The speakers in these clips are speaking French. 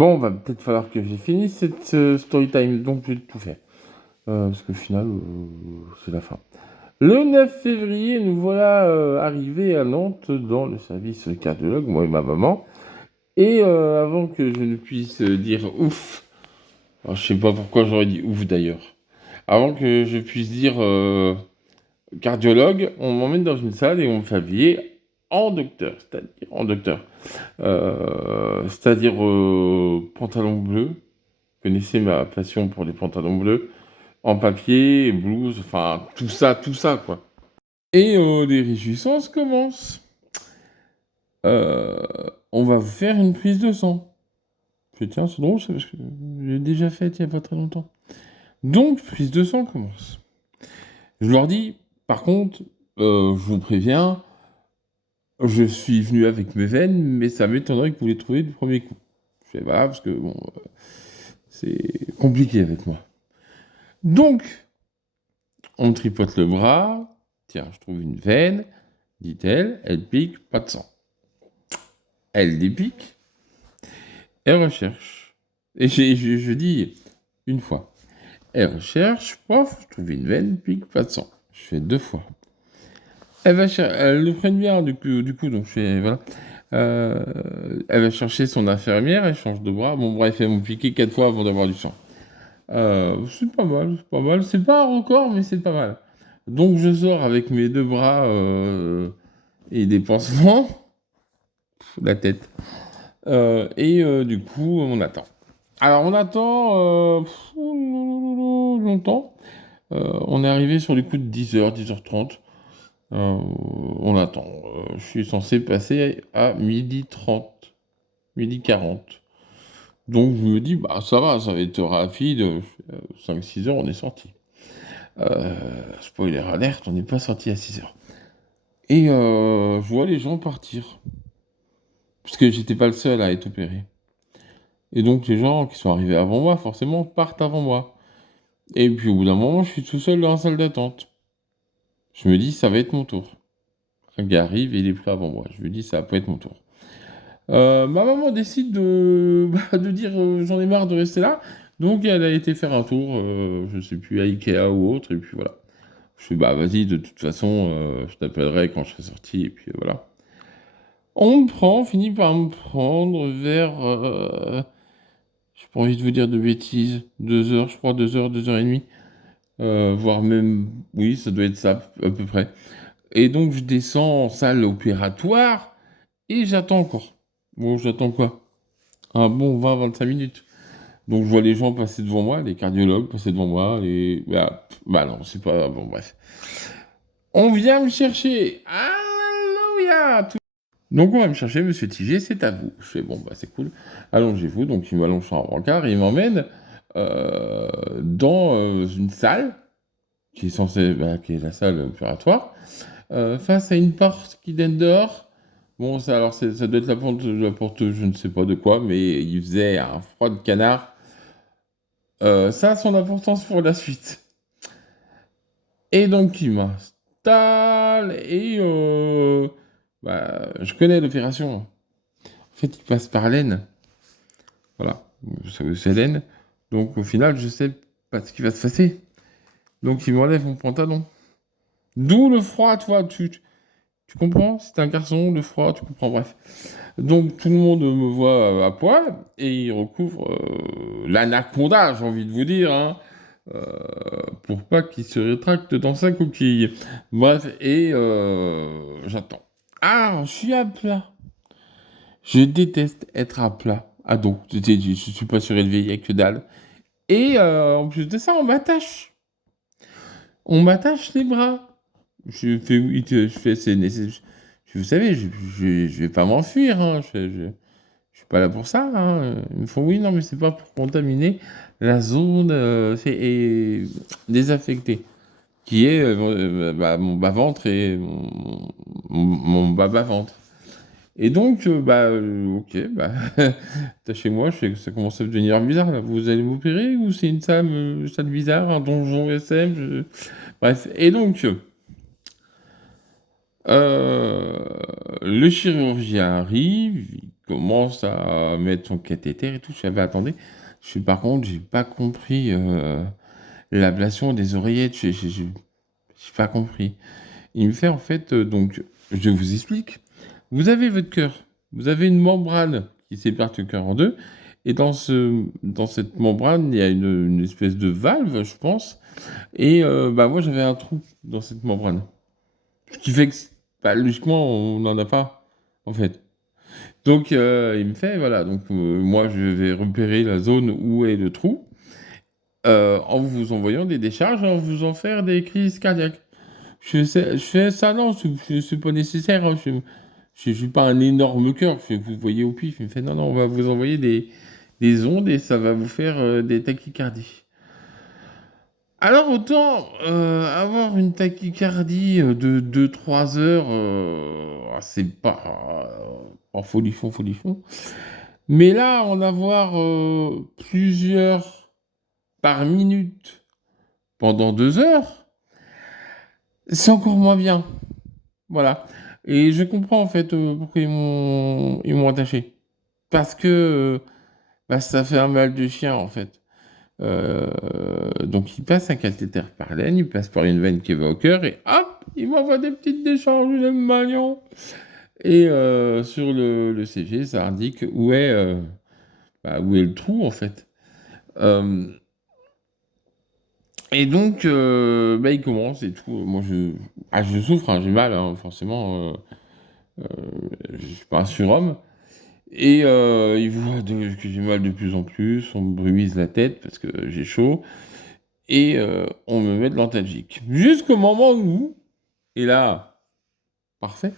Bon, va peut-être falloir que j'ai fini cette story time, donc je vais tout faire. Parce qu'au final, c'est la fin. Le 9 février, nous voilà arrivés à Nantes dans le service cardiologue, moi et ma maman. Et avant que je ne puisse dire ouf, alors, je sais pas pourquoi j'aurais dit ouf d'ailleurs. Avant que je puisse dire cardiologue, on m'emmène dans une salle et on me fait habiller en docteur, c'est-à-dire en docteur. C'est-à-dire pantalon bleu. Vous connaissez ma passion pour les pantalons bleus. En papier, blouse, enfin tout ça quoi. Et les réjouissances commencent. Euh, on va vous faire une prise de sang. Je dis, tiens, c'est drôle, ça, parce que j'ai déjà fait il n'y a pas très longtemps. Donc, prise de sang commence. Je leur dis, par contre, je vous préviens, je suis venu avec mes veines, mais ça m'étonnerait que vous les trouviez du premier coup. Je fais, voilà, parce que bon, c'est compliqué avec moi. Donc, on me tripote le bras, tiens, je trouve une veine, dit-elle, elle pique, pas de sang. Elle dépique, elle recherche. Et je dis une fois. Elle recherche, pof, je trouve une veine, pique, pas de sang. Je fais 2 fois. Elle le prenne bien, du coup, donc je fais, voilà. Elle va chercher son infirmière, elle change de bras. Bon, bref, elle m'a piqué 4 fois avant d'avoir du sang. C'est pas mal, c'est pas mal. C'est pas un record, mais c'est pas mal. Donc je sors avec mes 2 bras et des pansements, la tête. Du coup, on attend. Alors on attend longtemps. On est arrivé sur les coups de 10h, 10h30. On attend. Je suis censé passer à 12h30, 12h40. Donc je me dis, bah ça va être rapide. 5-6 heures, on est sorti. Spoiler alerte, on n'est pas sorti à 6 heures. Et je vois les gens partir. Parce que j'étais pas le seul à être opéré. Et donc les gens qui sont arrivés avant moi, forcément, partent avant moi. Et puis au bout d'un moment, je suis tout seul dans la salle d'attente. Je me dis, ça va être mon tour. Un gars arrive et il est prêt avant moi. Je me dis, ça va pas être mon tour. Ma maman décide de dire, j'en ai marre de rester là. Donc elle a été faire un tour, je sais plus, à Ikea ou autre. Et puis voilà. Je fais, bah vas-y, de toute façon, je t'appellerai quand je serai sorti. Et puis voilà. Finit par me prendre vers, j'ai pas envie de vous dire de bêtises, 2 heures, je crois, 2 heures, 2 heures et demie. Voire même, oui, ça doit être ça, à peu près. Et donc, je descends en salle opératoire et j'attends encore. Bon, j'attends quoi? Un bon 20-25 minutes. Donc, je vois les gens passer devant moi, les cardiologues passer devant moi, et bah non, c'est pas. Bon, bref. On vient me chercher. Alléluia! Donc, on va me chercher, monsieur Tigé, c'est à vous. Je fais, bon, bah, c'est cool. Allongez-vous. Donc, il m'allonge sur un brancard et il m'emmène dans une salle qui est censée, qui est la salle opératoire, face à une porte qui donne dehors. Bon, ça doit être la porte, je ne sais pas de quoi, mais il faisait un froid de canard. Ça a son importance pour la suite. Et donc, il m'installe et je connais l'opération. En fait, il passe par l'aine. Voilà, vous savez où c'est l'aine. Donc, au final, je sais pas ce qui va se passer. Donc, il m'enlève mon pantalon. D'où le froid, toi, tu comprends? C'est un garçon, le froid, tu comprends, bref. Donc tout le monde me voit à poil et il recouvre l'anaconda, j'ai envie de vous dire, hein, pour pas qu'il se rétracte dans sa coquille. Bref, et j'attends. Ah, je suis à plat. Je déteste être à plat. Ah donc, je suis pas surélevé, il y a que dalle. Et en plus de ça, on m'attache. On m'attache les bras. Je fais, oui, je fais, vous savez, je vais pas m'enfuir, hein. Je suis pas là pour ça, hein. Ils me font, oui, non, mais c'est pas pour contaminer la zone désaffectée, qui est mon bas-ventre et mon bas-bas-ventre. Et donc, ok, chez moi, ça commence à devenir bizarre, là. Vous allez m'opérer ou c'est une salle bizarre, un donjon SM Bref, et donc, le chirurgien arrive, il commence à mettre son cathéter et tout. Je fais: «Ah bah, attendez». Je fais: «Par contre, j'ai pas compris, l'ablation des oreillettes». J'ai pas compris. Il me fait: «En fait, donc je vous explique. Vous avez votre cœur, vous avez une membrane qui sépare le cœur en 2 et dans cette membrane, il y a une espèce de valve, je pense et bah, moi, j'avais un trou dans cette membrane. Ce qui fait que bah, logiquement, on n'en a pas, en fait. Donc il me fait: «Voilà, donc moi, je vais repérer la zone où est le trou, en vous envoyant des décharges, en vous en faire des crises cardiaques». Je fais: «Ça non, c'est pas nécessaire, hein». Je suis pas un énorme cœur. Je fais: «Vous voyez au pif». Il me fait: «Non, non, on va vous envoyer des ondes et ça va vous faire, des tachycardies». Alors autant, avoir une tachycardie, de 2-3 heures, c'est pas folichon, folichon. Mais là, en avoir, plusieurs par minute pendant 2 heures, c'est encore moins bien. Voilà et je comprends en fait, pourquoi ils m'ont attaché. Parce que, bah, ça fait un mal de chien en fait. Donc il passe un cathéter par l'aine, il passe par une veine qui va au cœur et hop, il m'envoie des petites décharges de manion et sur le CG, ça indique où est le trou en fait. Hem et donc bah, il commence et tout, moi je souffre, hein, j'ai mal, hein, forcément, je suis pas un surhomme. Et il voit que j'ai mal de plus en plus, on me brumise la tête parce que j'ai chaud et on me met de l'antalgique. Jusqu'au moment où et là, parfait,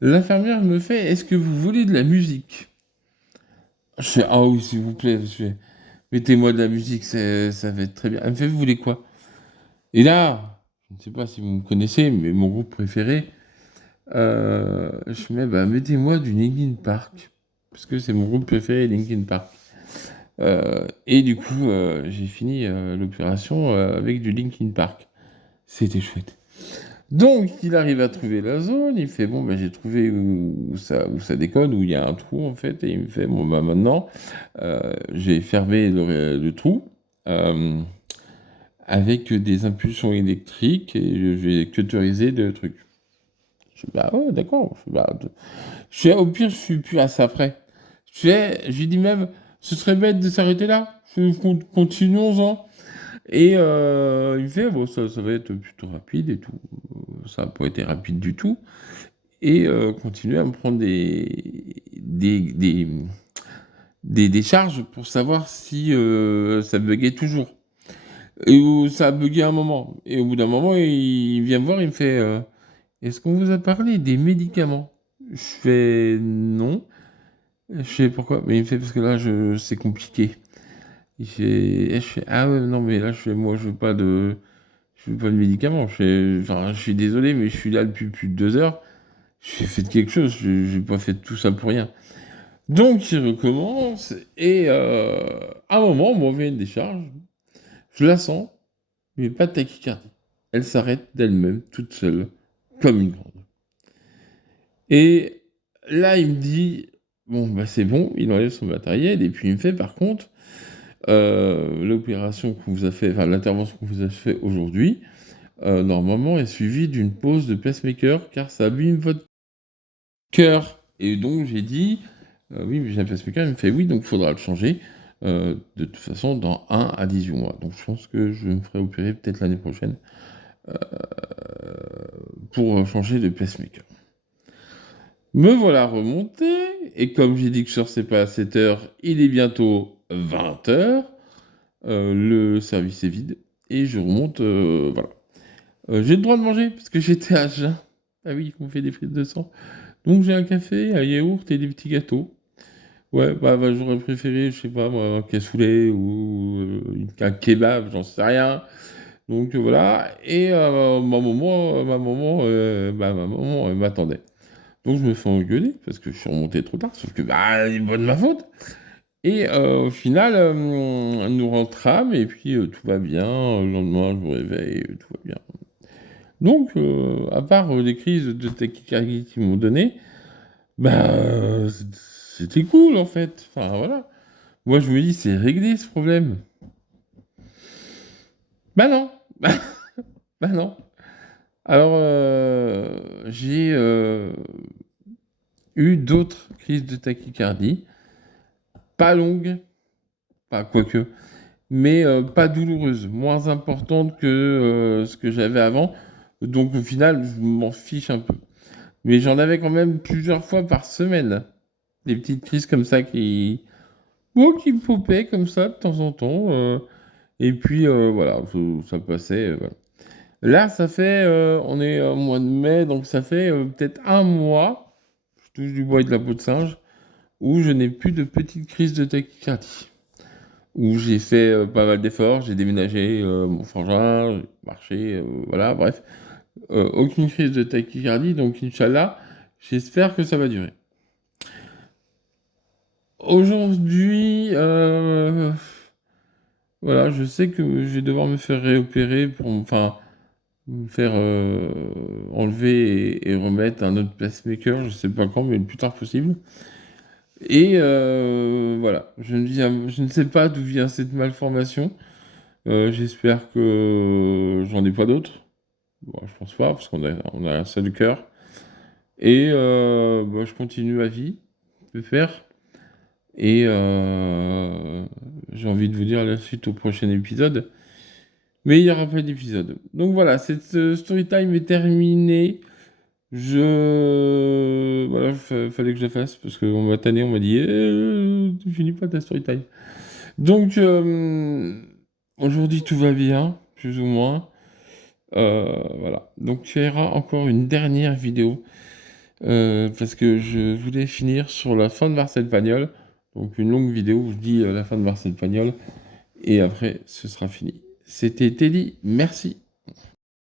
l'infirmière me fait: «Est-ce que vous voulez de la musique?» Je fais: «Ah oui, s'il vous plaît». Je fais: «Mettez-moi de la musique, ça va être très bien». Elle me fait: «Vous voulez quoi?» Et là, je ne sais pas si vous me connaissez, mais mon groupe préféré, je mets: «Bah, mettez-moi du Linkin Park», parce que c'est mon groupe préféré, Linkin Park. Et du coup, j'ai fini, l'opération, avec du Linkin Park. C'était chouette. Donc il arrive à trouver la zone, il fait: «Bon, bah, j'ai trouvé où ça déconne, où il y a un trou, en fait» et il me fait: «Bon, bah, maintenant, j'ai fermé le trou, hem, avec des impulsions électriques et je vais cauteriser le truc». Je fais: «Bah, ouais, d'accord». Je fais: «Bah, je fais: «Au pire, je suis plus à ça près». Je lui dis même: «Ce serait bête de s'arrêter là. Je continuons-en». Et il me fait: «Bon, ça va être plutôt rapide et tout». Ça a pas été rapide du tout et continue à me prendre des charges pour savoir si, ça buggait toujours et où ça a buggé un moment et au bout d'un moment, il vient me voir, il me fait: «Est-ce qu'on vous a parlé des médicaments?» Je fais: «Non». Je fais: «Pourquoi?» Mais il me fait: «Parce que là, c'est compliqué». Je fais: «Ah ouais, non, mais là», je fais: «Moi, je veux pas de médicaments». Je fais: «Enfin, je suis désolé, mais je suis là depuis plus de 2 heures». Je fais: «Faites quelque chose, j'ai pas fait tout ça pour rien». Donc il recommence et à un moment, on m'envoie une décharge, je la sens, mais pas de tachycardie. Elle s'arrête d'elle-même, toute seule, comme une grande. Et là, il me dit: «Bon, bah, c'est bon», il enlève son matériel et puis il me fait: «Par contre, l'opération qu'on vous a fait, enfin l'intervention qu'on vous a fait aujourd'hui, normalement est suivie d'une pause de pacemaker car ça abîme votre cœur». Et donc j'ai dit: «Oui, mais j'ai un pacemaker». Il me fait: «Oui, donc il faudra le changer, de toute façon dans 1 à 18 mois». Donc je pense que je me ferai opérer peut-être l'année prochaine, heu, pour changer de pacemaker. Me voilà remonté et comme j'ai dit que je sortais pas à 7 heures, il est bientôt 20 heures. Le service est vide et je remonte, voilà. J'ai le droit de manger parce que j'étais à jeun. Ah oui, on fait des prises de sang. Donc j'ai un café, un yaourt et des petits gâteaux. Ouais, bah, j'aurais préféré, je sais pas moi, un cassoulet ou, un kebab, j'en sais rien. Donc voilà et ma maman, m'attendait. Donc je me fais engueuler parce que je suis remonté trop tard, sauf que, bah, c'est pas de ma faute. Et au final, nous rentrâmes et puis, tout va bien. Le lendemain, je me réveille, tout va bien. Donc à part, les crises de tachycardie qu'ils m'ont donné, bah, c'était cool, en fait. Enfin, voilà. Moi, je me dis, c'est réglé, ce problème. Bah non. Bah non. Alors, j'ai eu d'autres crises de tachycardie. Pas longues, pas quoique, mais pas douloureuses. Moins importantes que ce que j'avais avant. Donc, au final, je m'en fiche un peu. Mais j'en avais quand même plusieurs fois par semaine. Des petites crises comme ça qui me popaient comme ça de temps en temps. Et puis voilà, ça passait. Voilà. Là, ça fait, on est au mois de mai, donc ça fait peut-être un mois, je touche du bois et de la peau de singe, où je n'ai plus de petites crises de tachycardie. Où j'ai fait pas mal d'efforts, j'ai déménagé mon frangin, j'ai marché, voilà, bref. Aucune crise de tachycardie, donc Inch'Allah, j'espère que ça va durer. Aujourd'hui, voilà, je sais que je vais devoir me faire réopérer pour me faire enlever et remettre un autre pacemaker, je sais pas quand, mais le plus tard possible. Et voilà, je ne sais pas d'où vient cette malformation. J'espère que j'en ai pas d'autres. Bon, je pense pas, parce on a un seul cœur. Et bah, je continue ma vie, de faire. Et j'ai envie de vous dire la suite au prochain épisode. Mais il n'y aura pas d'épisode. Donc voilà, cette story time est terminée. Voilà, fallait que je la fasse parce qu'on m'a tanné, on m'a dit tu finis pas ta story time. Donc aujourd'hui tout va bien, plus ou moins. Voilà. Donc il y aura encore une dernière vidéo parce que je voulais finir sur la fin de Marcel Pagnol. Donc une longue vidéo où je dis la fin de Marcel Pagnol et après ce sera fini. C'était Teddy, merci.